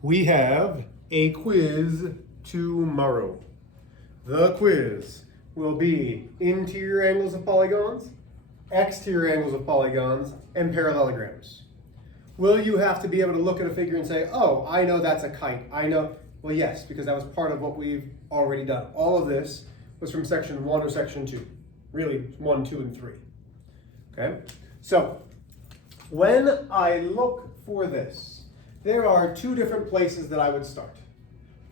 We have a quiz tomorrow. The quiz will be interior angles of polygons, exterior angles of polygons, and parallelograms. Will you have to be able to look at a figure and say, oh, I know that's a kite. I know. Well, yes, because that was part of what we've already done. All of this was from section 1 or section 2. Really, 1, 2, and 3. Okay? So, when I look for this, there are two different places that I would start.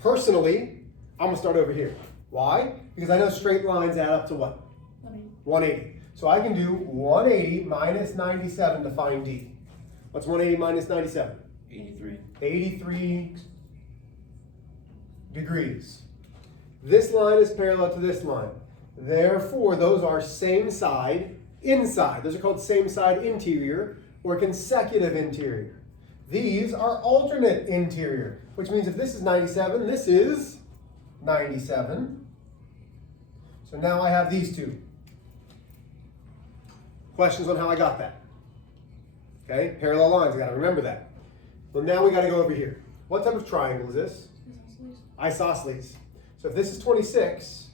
Personally, I'm going to start over here. Why? Because I know straight lines add up to what? 180. So I can do 180 minus 97 to find D. What's 180 minus 97? 83. 83 degrees. This line is parallel to this line. Therefore, those are same side inside. Those are called same side interior or consecutive interior. These are alternate interior, which means if this is 97, this is 97. So now I have these two. Questions on how I got that? Okay, parallel lines, I gotta remember that. Well, now we gotta go over here. What type of triangle is this? Isosceles. So if this is 26,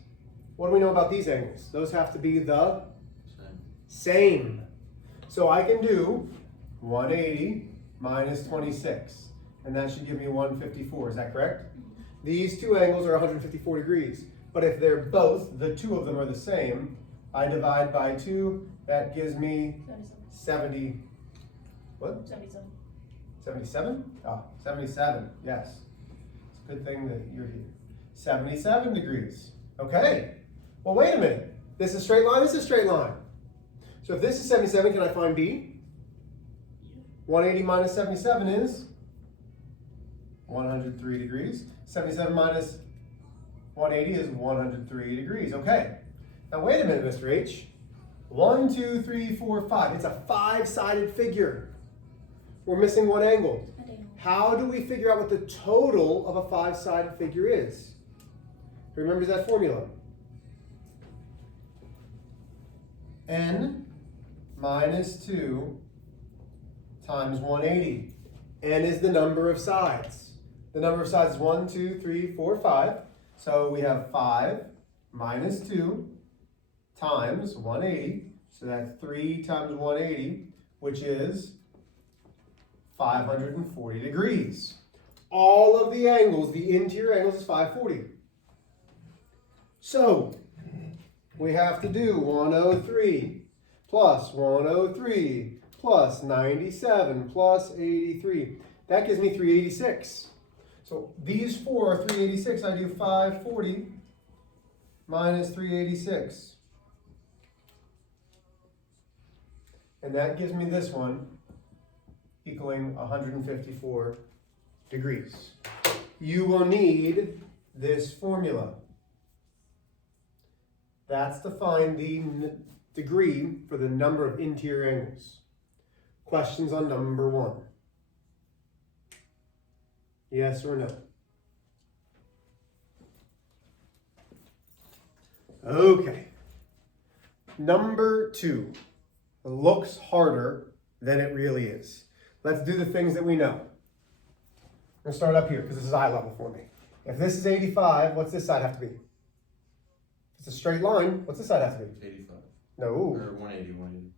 what do we know about these angles? Those have to be the same. So I can do 180 minus 26, and that should give me 154, is that correct? These two angles are 154 degrees, but if they're both, the two of them are the same, I divide by 2, that gives me 70, what? 77. 77? Oh, 77, yes. It's a good thing that you're here. 77 degrees. Okay. Well, wait a minute. This is straight line, this is straight line. So if this is 77, can I find B? 180 minus 77 is 103 degrees. 77 minus 180 is 103 degrees. Okay. Now wait a minute, Mr. H. 1, 2, 3, 4, 5. It's a 5-sided figure. We're missing one angle. How do we figure out what the total of a 5-sided figure is? Who remembers that formula? N minus 2 times 180. N is the number of sides. The number of sides is 1, 2, 3, 4, 5. So we have 5 minus 2 times 180. So that's 3 times 180, which is 540 degrees. All of the angles, the interior angles is 540. So we have to do 103 plus 103 plus 97 plus 83. That gives me 386. So these four are 386. I do 540 minus 386. And that gives me this one equaling 154 degrees. You will need this formula. That's to find the degree for the number of interior angles. Questions on number 1? Yes or no? Okay. Number 2 looks harder than it really is. Let's do the things that we know. I'm going to start up here because this is eye level for me. If this is 85, what's this side have to be? If it's a straight line, what's this side have to be? 85. No. Or 180.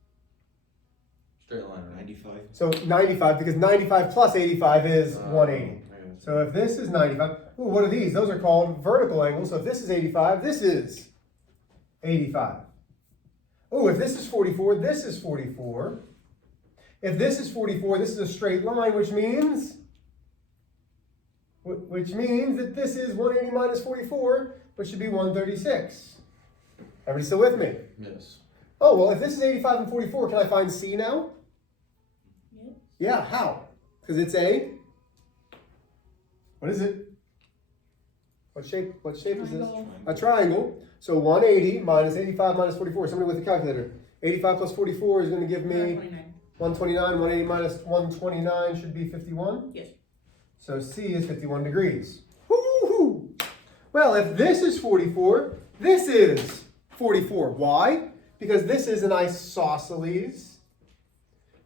Straight line, 95. So 95, because 95 plus 85 is 180. So if this is 95, ooh, what are these? Those are called vertical angles. So if this is 85, this is 85. Oh, if this is 44, this is 44. If this is 44, this is a straight line, which means that this is 180 minus 44, which should be 136. Everybody still with me? Yes. Oh, well, if this is 85 and 44, can I find C now? Yes. Yeah, how? Because it's a, what is it? What shape is this? A triangle. So 180 minus 85 minus 44. Somebody with a calculator. 85 plus 44 is going to give me 129. 180 minus 129 should be 51? Yes. So C is 51 degrees. Woo-hoo! Well, if this is 44, this is 44. Why? Because this is an isosceles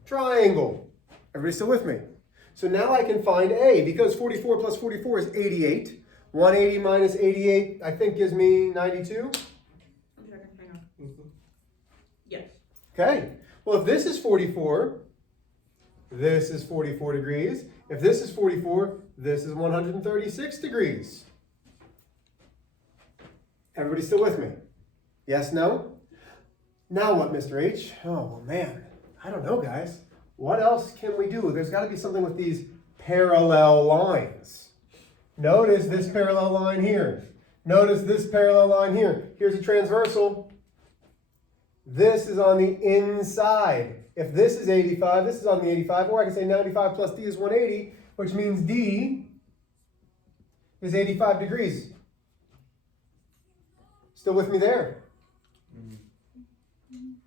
triangle. Everybody still with me? So now I can find A, because 44 plus 44 is 88. 180 minus 88, I think, gives me 92. I'm checking, hang on. Yes. Okay, well, if this is 44, this is 44 degrees. If this is 44, this is 136 degrees. Everybody still with me? Yes, no? Now what, Mr. H? Oh, well, man, I don't know, guys. What else can we do? There's got to be something with these parallel lines. Notice this parallel line here. Notice this parallel line here. Here's a transversal. This is on the inside. If this is 85, this is on the 85, or I can say 95 plus D is 180, which means D is 85 degrees. Still with me there?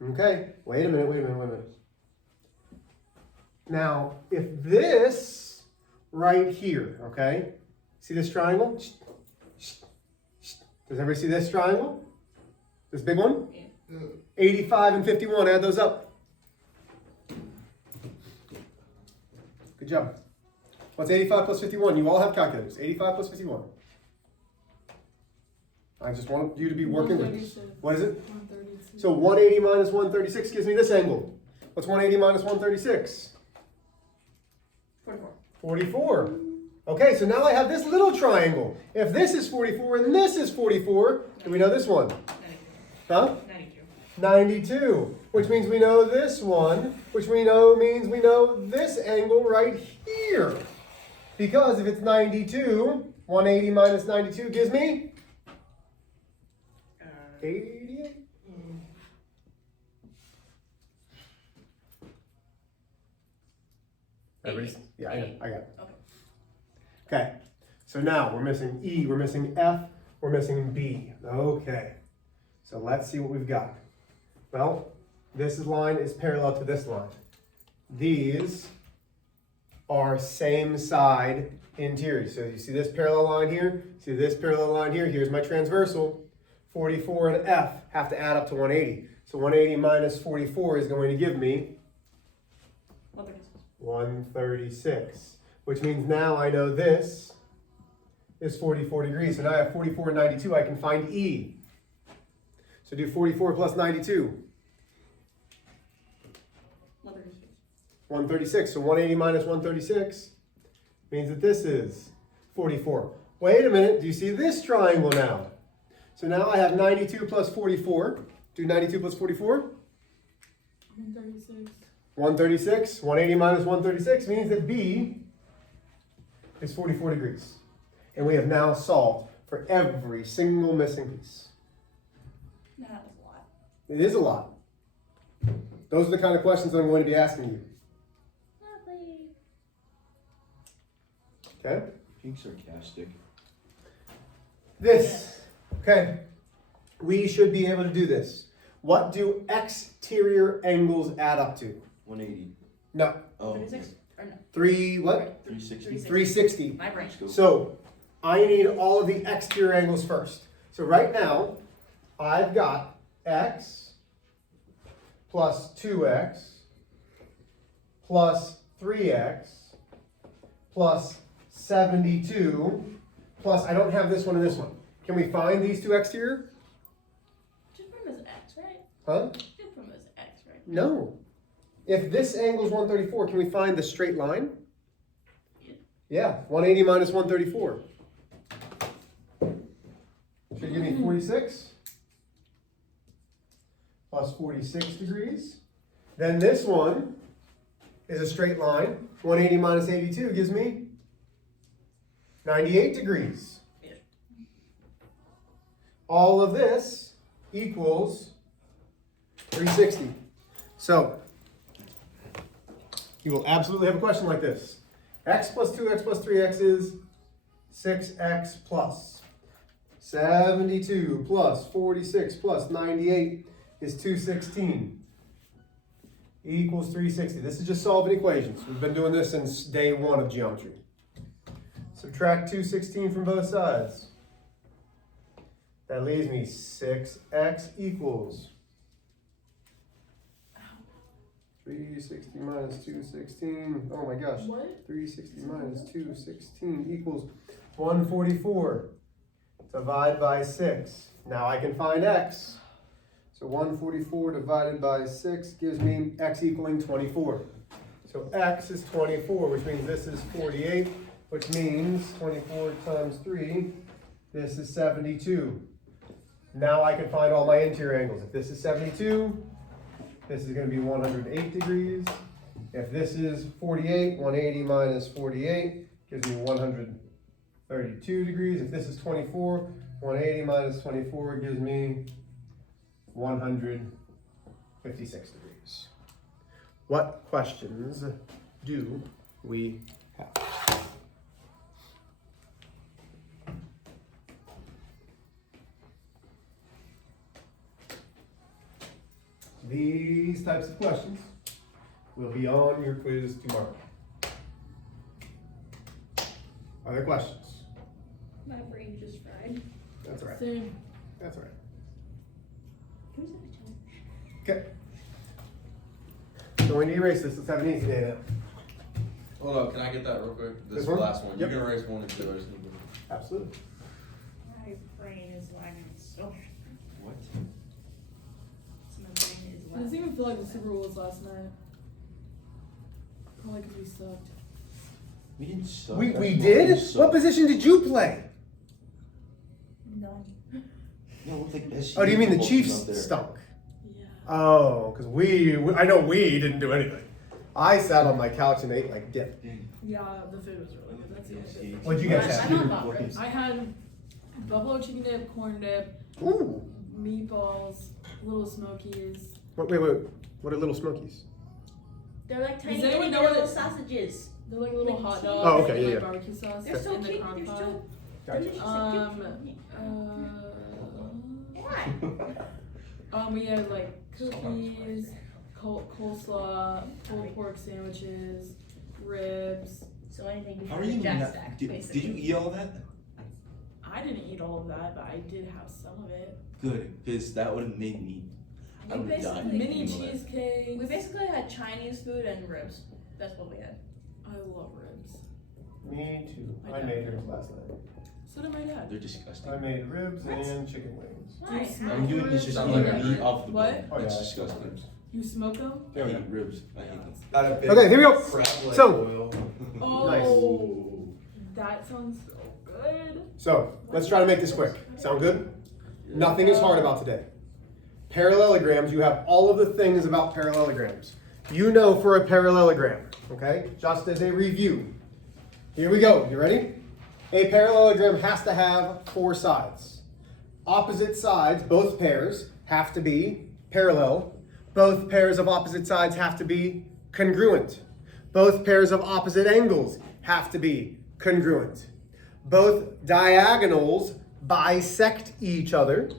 Okay, wait a minute. Now, if this right here, okay, see this triangle? Does everybody see this triangle? This big one? 85 and 51, add those up. Good job. What's 85 plus 51? You all have calculators. 85 plus 51. I just want you to be working with this. What is it? 132. So 180 minus 136 gives me this angle. What's 180 minus 136? 44. 44. Okay, so now I have this little triangle. If this is 44 and this is 44, do we know this one? 92. Huh? 92. 92, which means we know this one, which we know means we know this angle right here. Because if it's 92, 180 minus 92 gives me 88. Everybody's, yeah, I got it. Okay, so now we're missing E, we're missing F, we're missing B. Okay, so let's see what we've got. Well, this line is parallel to this line. These are same side interior. So you see this parallel line here, see this parallel line here, here's my transversal. 44 and F have to add up to 180. So 180 minus 44 is going to give me 136, which means now I know this is 44 degrees. So now I have 44 and 92, I can find E. So do 44 plus 92. 136. So 180 minus 136 means that this is 44. Wait a minute, do you see this triangle now? So now I have 92 plus 44. Do 92 plus 44? 136. 136. 180 minus 136 means that B is 44 degrees. And we have now solved for every single missing piece. That was a lot. It is a lot. Those are the kind of questions I'm going to be asking you. Lovely. Okay? Being sarcastic. This. Okay. We should be able to do this. What do exterior angles add up to? 180. No. Oh. 36? Or no? 360. 360. My brain. So I need all of the exterior angles first. So right now, I've got x plus 2x plus 3x plus 72 plus, I don't have this one and this one. Can we find these two exterior? Just put them as X, right? Huh? Just put them as X, right? No. If this angle is 134, can we find the straight line? Yeah, 180 minus 134. Should give me 46 plus 46 degrees. Then this one is a straight line. 180 minus 82 gives me 98 degrees. Yeah. All of this equals 360. So, you will absolutely have a question like this. X plus 2x plus 3x is 6x plus 72 plus 46 plus 98 is 216 equals 360. This is just solving equations. We've been doing this since day one of geometry. Subtract 216 from both sides. That leaves me 6x equals 360 minus 216. Oh my gosh. What? 360 minus 216 equals 144. Divide by 6. Now I can find x. So 144 divided by 6 gives me x equaling 24. So x is 24, which means this is 48, which means 24 times 3, this is 72. Now I can find all my interior angles. If this is 72, this is going to be 108 degrees. If this is 48, 180 minus 48 gives me 132 degrees. If this is 24, 180 minus 24 gives me 156 degrees. What questions do we have? These types of questions will be on your quiz tomorrow. Other questions? My brain just fried. That's all right. Same. That's all right. Can we set a timer? Okay. So when you erase this, let's have an easy day now. Hold up, can I get that real quick? This This is the one? last one. Yep. You can erase 1 and 2. I just need to. Absolutely. My brain is lagging so. What? My brain is It doesn't lagging. even feel like the Super Bowl was last night. Probably because we sucked. We didn't suck. We That's did? not- we sucked. What position did you play? None. No, with like SCA Oh, do you mean the football Chiefs team out there. stunk? Yeah. Oh, because I know we didn't do anything. I sat on my couch and ate like dip. Yeah, the food was really good. That's the only good. What'd you guys I have? don't know. I had buffalo chicken dip, corn dip, Ooh. meatballs, little smokies. Wait. What are little smokies? They're like tiny, Does anyone tiny know what little it- sausages. They're like little Like hot cheese. dogs Oh, okay, and yeah, like yeah. barbecue sauce They're so in the cute. crock They're pot. so Gotcha. delicious and cute. Why? We had like cookies, coleslaw, pulled pork sandwiches, ribs. So anything How are before you the jack not? stack, Did basically. you eat all that? I didn't eat all of that, but I did have some of it. Good, because that would have made me. I We would have died. basically- Mini eating all that. cheesecakes. We basically had Chinese food and ribs. That's what we had. I love ribs. Me too. I I know. made ribs last night. So did my dad. They're disgusting. I made ribs What? and chicken wings. Why? smoke I'm doing this just Sounds eating like a meat off the What? bone. Oh, That's yeah, disgusting. You smoke them? I hate ribs. I hate them. Not a big Okay, here we go. crab leg So- oil. Oh, Ooh. that sounds so good. So let's try to make this quick. Sound good? Nothing is hard about today. Parallelograms, you have all of the things about parallelograms. You know for a parallelogram, okay? Just as a review. Here we go. You ready? A parallelogram has to have 4 sides. Opposite sides, both pairs, have to be parallel. Both pairs of opposite sides have to be congruent. Both pairs of opposite angles have to be congruent. Both diagonals bisect each other.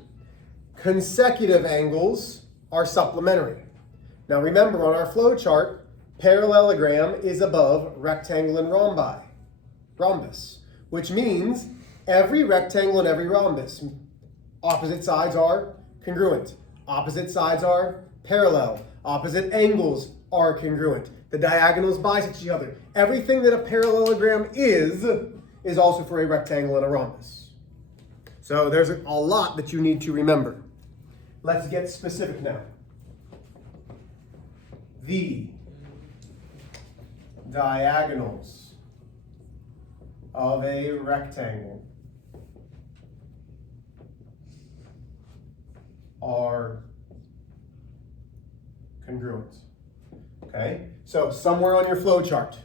Consecutive angles are supplementary. Now remember, on our flow chart, parallelogram is above rectangle and rhombus, which means every rectangle and every rhombus, opposite sides are congruent. Opposite sides are parallel. Opposite angles are congruent. The diagonals bisect each other. Everything that a parallelogram is also for a rectangle and a rhombus. So there's a lot that you need to remember. Let's get specific now. The diagonals of a rectangle are congruent. Okay? So somewhere on your flow chart,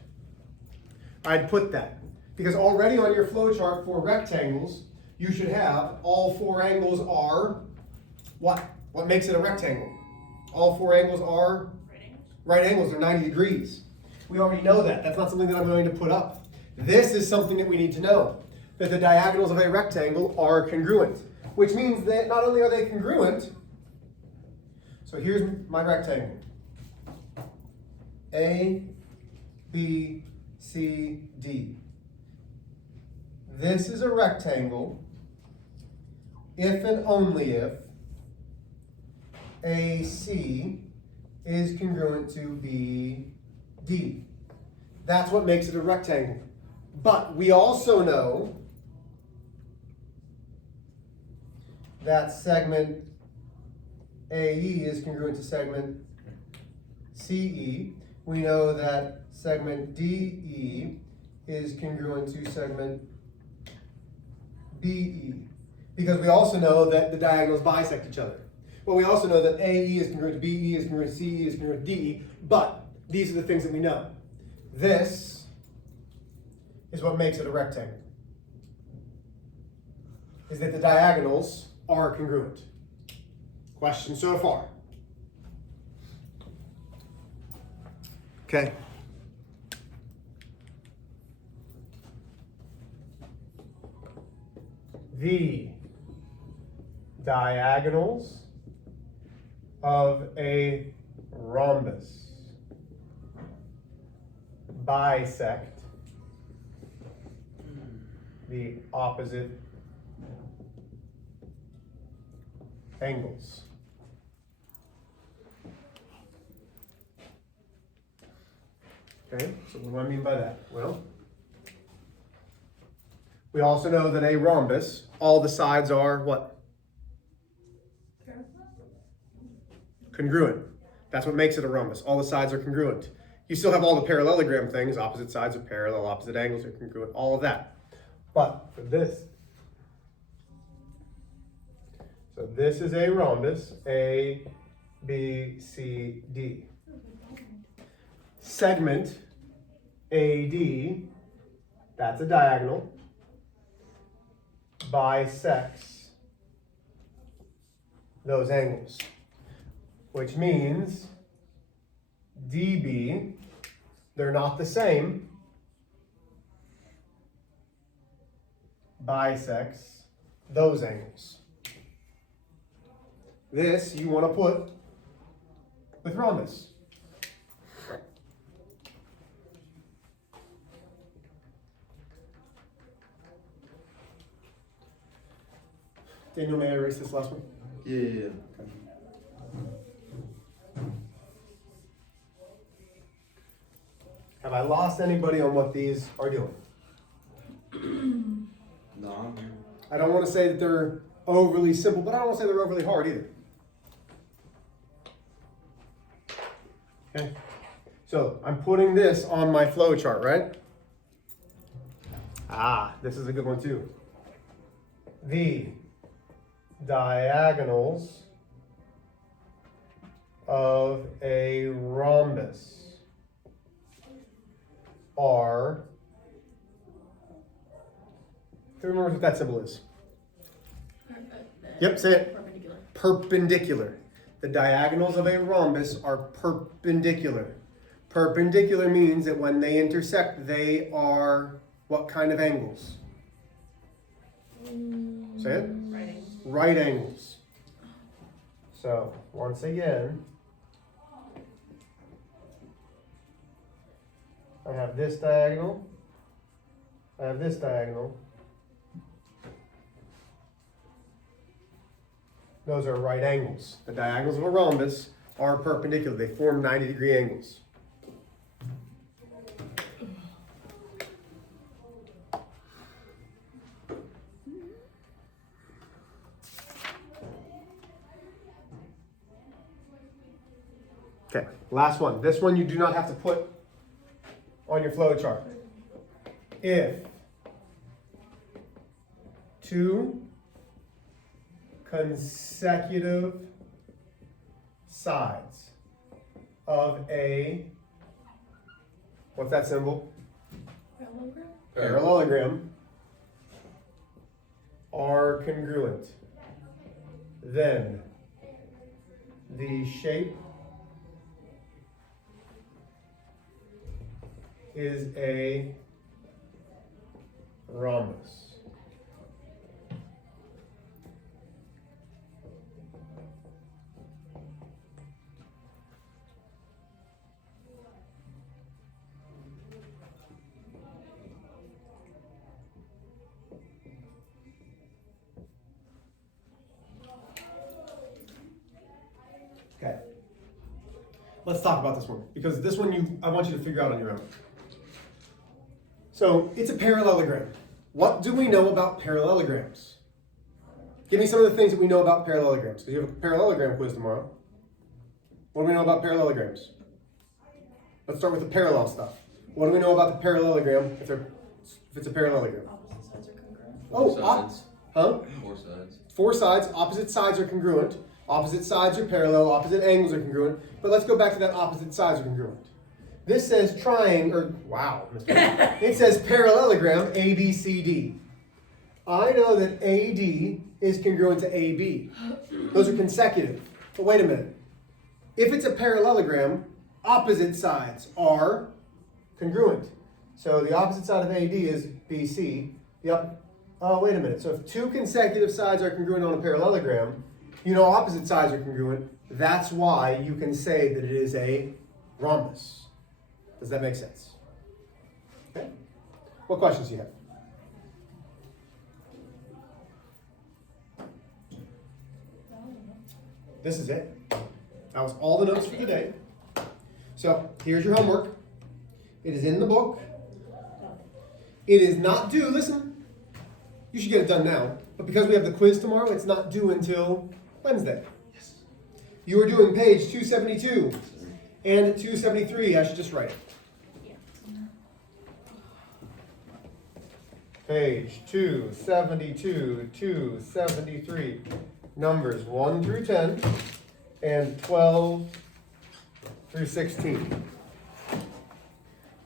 I'd put that. Because already on your flow chart for rectangles, you should have all 4 angles are what? What makes it a rectangle? All 4 angles are right angles. They're 90 degrees. We already know that. That's not something that I'm going to put up. This is something that we need to know. That the diagonals of a rectangle are congruent. Which means that not only are they congruent, so here's my rectangle. A, B, C, D. This is a rectangle if and only if AC is congruent to BD. That's what makes it a rectangle. But we also know that segment AE is congruent to segment CE. We know that segment DE is congruent to segment BE. Because we also know that the diagonals bisect each other. Well, we also know that AE is congruent to BE, is congruent to CE, is congruent to DE, but these are the things that we know. This is what makes it a rectangle. Is that the diagonals are congruent. Question so far? Okay. The diagonals of a rhombus bisect the opposite angles. Okay, so what do I mean by that? Well, we also know that a rhombus, all the sides are what? Congruent. That's what makes it a rhombus. All the sides are congruent. You still have all the parallelogram things, opposite sides are parallel, opposite angles are congruent, all of that. But for this, so this is a rhombus, A, B, C, D. Segment AD, that's a diagonal, bisects those angles, which means DB, they're not the same, bisects those angles. This you want to put with rhombus. Daniel, may I erase this last one? Yeah. Have I lost anybody on what these are doing? No, I'm here. I don't want to say that they're overly simple, but I don't want to say they're overly hard either. Okay, so I'm putting this on my flow chart, right? Ah, this is a good one too. The diagonals of a rhombus are, who remembers what that symbol is? Yep, say it. Perpendicular. Perpendicular. The diagonals of a rhombus are perpendicular. Perpendicular means that when they intersect, they are what kind of angles? Say it. Writing. Right angles. So, once again, I have this diagonal, I have this diagonal. Those are right angles. The diagonals of a rhombus are perpendicular. They form 90-degree angles. Okay, last one. This one you do not have to put on your flow chart. If two consecutive sides of a, what's that symbol? Parallelogram? Parallelogram are congruent, then the shape is a rhombus. Okay. let's talk about this one, because this one I want you to figure out on your own. So it's a parallelogram. What do we know about parallelograms? Give me some of the things that we know about parallelograms, because you have a parallelogram quiz tomorrow. What do we know about parallelograms? Let's start with the parallel stuff. What do we know about the parallelogram if it's a parallelogram? Opposite sides are congruent. Oh, sides. huh? 4 sides. 4 sides, opposite sides are congruent. Opposite sides are parallel, opposite angles are congruent. But let's go back to that opposite sides are congruent. This says it says parallelogram ABCD. I know that AD is congruent to AB. Those are consecutive. But wait a minute. If it's a parallelogram, opposite sides are congruent. So the opposite side of AD is BC. Oh, wait a minute. So if 2 consecutive sides are congruent on a parallelogram, you know opposite sides are congruent. That's why you can say that it is a rhombus. Does that make sense? Okay. What questions do you have? This is it. That was all the notes for the day. So here's your homework. It is in the book. It is not due, listen, you should get it done now, but because we have the quiz tomorrow, it's not due until Wednesday. Yes. You are doing page 272 and 273, I should just write it. Page 272, 273, numbers 1 through 10 and 12 through 16.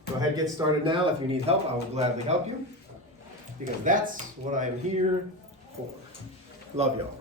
Go ahead and get started now. If you need help, I will gladly help you, because that's what I am here for. Love y'all.